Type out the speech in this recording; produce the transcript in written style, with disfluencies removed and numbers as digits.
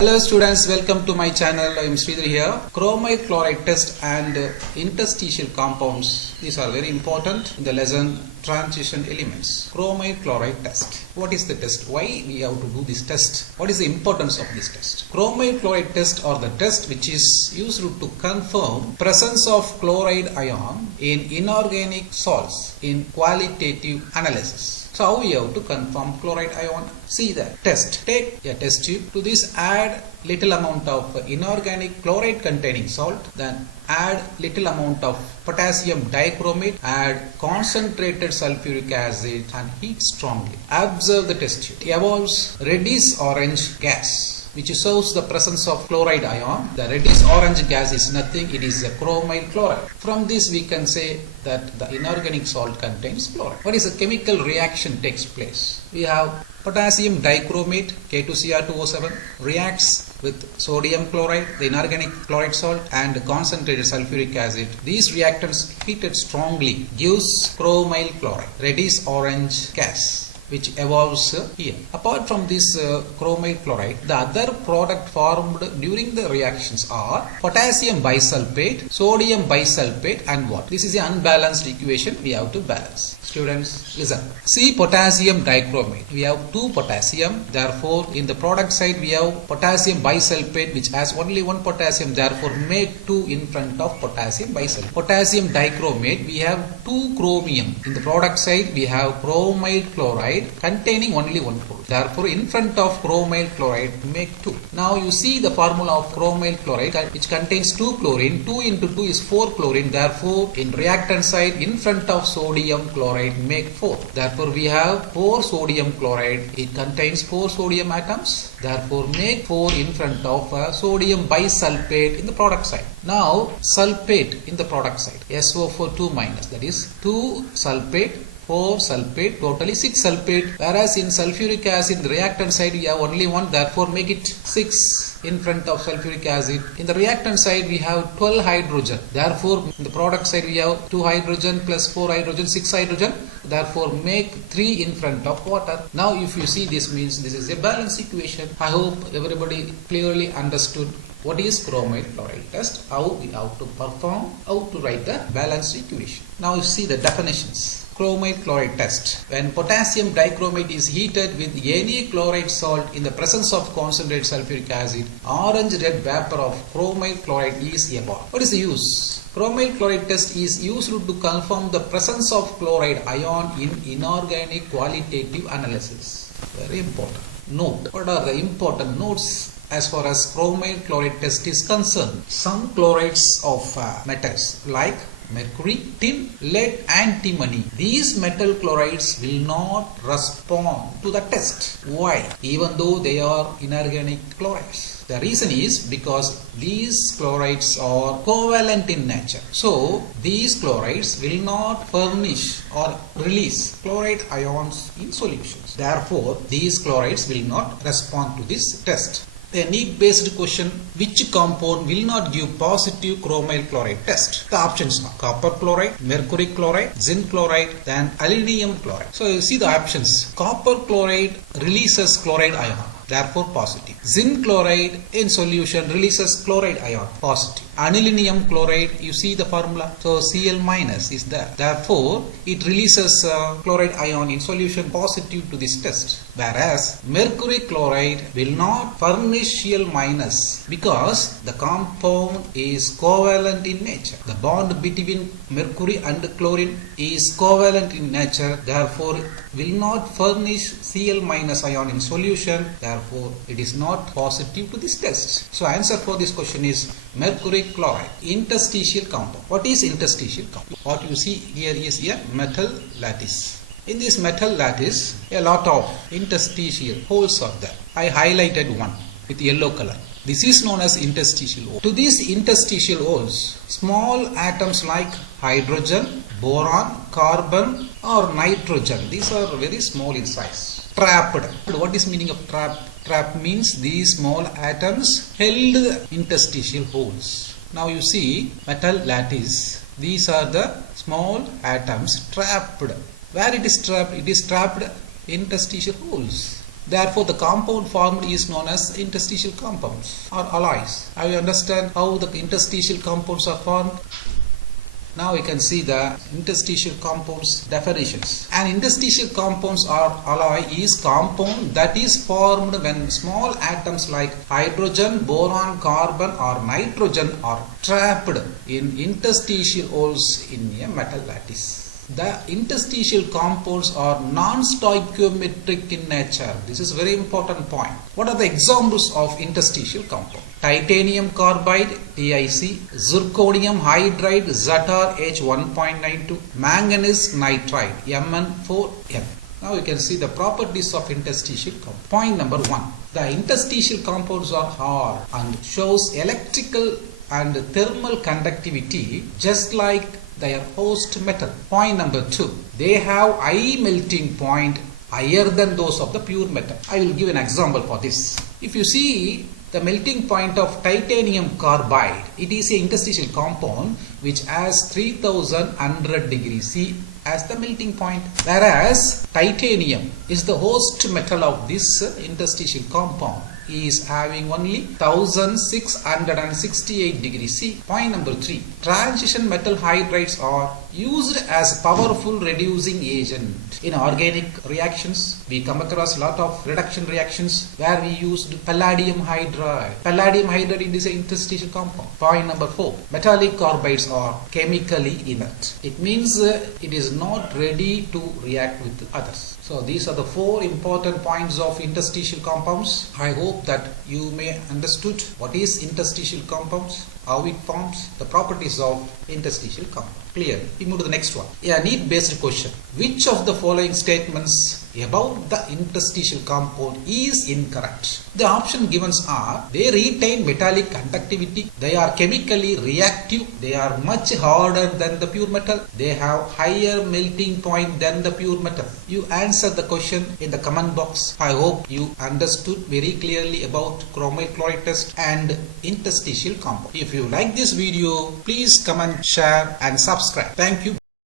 Hello students, welcome to my channel. I am Sreedhar here. Chromyl chloride test and interstitial compounds. These are very important in the lesson transition elements. Chromyl chloride test. What is the test? Why we have to do this test? What is the importance of this test? Chromyl chloride test or the test which is used to confirm presence of chloride ion in inorganic salts in qualitative analysis. So how we have to confirm chloride ion? See the test. Take a test tube. To this add little amount of inorganic chloride containing salt. Then add little amount of potassium dichromate. Add concentrated sulfuric acid and heat strongly. Observe the test tube. It evolves reddish orange gas, which shows the presence of chloride ion. The reddish orange gas is nothing, it is a chromyl chloride. From this we can say that the inorganic salt contains chloride. What is a chemical reaction takes place? We have potassium dichromate K2Cr2O7 reacts with sodium chloride, the inorganic chloride salt, and concentrated sulfuric acid. These reactants heated strongly gives chromyl chloride, reddish orange gas, which evolves here. Apart from this chromyl chloride, the other product formed during the reactions are potassium bisulfate, sodium bisulfate, and what? This is an unbalanced equation we have to balance. Students, listen. See potassium dichromate. We have 2 potassium. Therefore, in the product side we have potassium bisulfate, which has only 1 potassium. Therefore, make 2 in front of potassium bisulfate. Potassium dichromate, we have 2 chromium. In the product side we have chromyl chloride containing only 1 chloride. Therefore, in front of chromyl chloride make 2. Now you see the formula of chromyl chloride, which contains 2 chlorine. 2 into 2 is 4 chlorine. Therefore, in reactant side in front of sodium chloride make 4. Therefore, we have 4 sodium chloride. It contains 4 sodium atoms. Therefore, make 4 in front of sodium bisulfate in the product side. Now, sulfate in the product side. SO4 2 minus, that is 2 sulfate, 4 sulfate, totally 6 sulfate. Whereas in sulfuric acid, the reactant side we have only 1, therefore make it 6 in front of sulfuric acid. In the reactant side we have 12 hydrogen. Therefore, in the product side we have 2 hydrogen plus 4 hydrogen, 6 hydrogen. Therefore, make 3 in front of water. Now, if you see, this means this is a balanced equation. I hope everybody clearly understood what is chromyl chloride test, how we have to perform, how to write the balanced equation. Now, you see the definitions. Chromyl chloride test. When potassium dichromate is heated with any chloride salt in the presence of concentrated sulfuric acid, orange-red vapor of chromyl chloride is evolved. What is the use? Chromyl chloride test is used to confirm the presence of chloride ion in inorganic qualitative analysis. Very important. Note. What are the important notes as far as chromyl chloride test is concerned? Some chlorides of metals like mercury, tin, lead, antimony. These metal chlorides will not respond to the test. Why? Even though they are inorganic chlorides. The reason is because these chlorides are covalent in nature. So, these chlorides will not furnish or release chloride ions in solutions. Therefore, these chlorides will not respond to this test. A NEET based question: which compound will not give positive chromyl chloride test? The options are copper chloride, mercury chloride, zinc chloride, then aluminium chloride. So you see the options. Copper chloride releases chloride ion, therefore positive. Zinc chloride in solution releases chloride ion, positive. Aluminium chloride, you see the formula, so Cl minus is there. Therefore, it releases chloride ion in solution, positive to this test. Whereas mercury chloride will not furnish Cl minus because the compound is covalent in nature. The bond between mercury and chlorine is covalent in nature. Therefore, will not furnish Cl minus ion in solution. Therefore, it is not positive to this test. So, answer for this question is mercury chloride. Interstitial compound. What is interstitial compound? What you see here is a metal lattice. In this metal lattice, a lot of interstitial holes are there. I highlighted one with yellow color. This is known as interstitial hole. To these interstitial holes, small atoms like hydrogen, boron, carbon or nitrogen, these are very small in size, trapped. What is meaning of trap? Trap means these small atoms held interstitial holes. Now you see metal lattice. These are the small atoms trapped. Where it is trapped? It is trapped in interstitial holes. Therefore, the compound formed is known as interstitial compounds or alloys. Have you understand how the interstitial compounds are formed? Now we can see the interstitial compounds definitions. An interstitial compounds or alloy is compound that is formed when small atoms like hydrogen, boron, carbon or nitrogen are trapped in interstitial holes in a metal lattice. The interstitial compounds are non-stoichiometric in nature. This is a very important point. What are the examples of interstitial compound? Titanium carbide, TiC, zirconium hydride, ZrH1.92, manganese nitride, Mn4n. Now you can see the properties of interstitial compound. Point number 1. The interstitial compounds are hard and shows electrical and thermal conductivity just like their host metal. Point number 2. They have high melting point higher than those of the pure metal. I will give an example for this. If you see the melting point of titanium carbide, it is an interstitial compound which has 3100 degrees C as the melting point, whereas titanium is the host metal of this interstitial compound is having only 1668 degrees C. Point number 3. Transition metal hydrides are used as powerful reducing agent. In organic reactions, we come across a lot of reduction reactions where we used palladium hydride. Palladium hydride is an interstitial compound. Point number 4. Metallic carbides are chemically inert. It means it is not ready to react with others. So these are the 4 important points of interstitial compounds. I hope that you may understood what is interstitial compounds, how it forms, the properties of interstitial compound. Clear? We move to the next one. A NEET based question. Which of the following statements about the interstitial compound is incorrect? The option given are: they retain metallic conductivity, they are chemically reactive, they are much harder than the pure metal, they have higher melting point than the pure metal. You answer the question in the comment box. I hope you understood very clearly about Chromyl Chloride test and interstitial compound. If you like this video, please comment, share and subscribe. Thank you.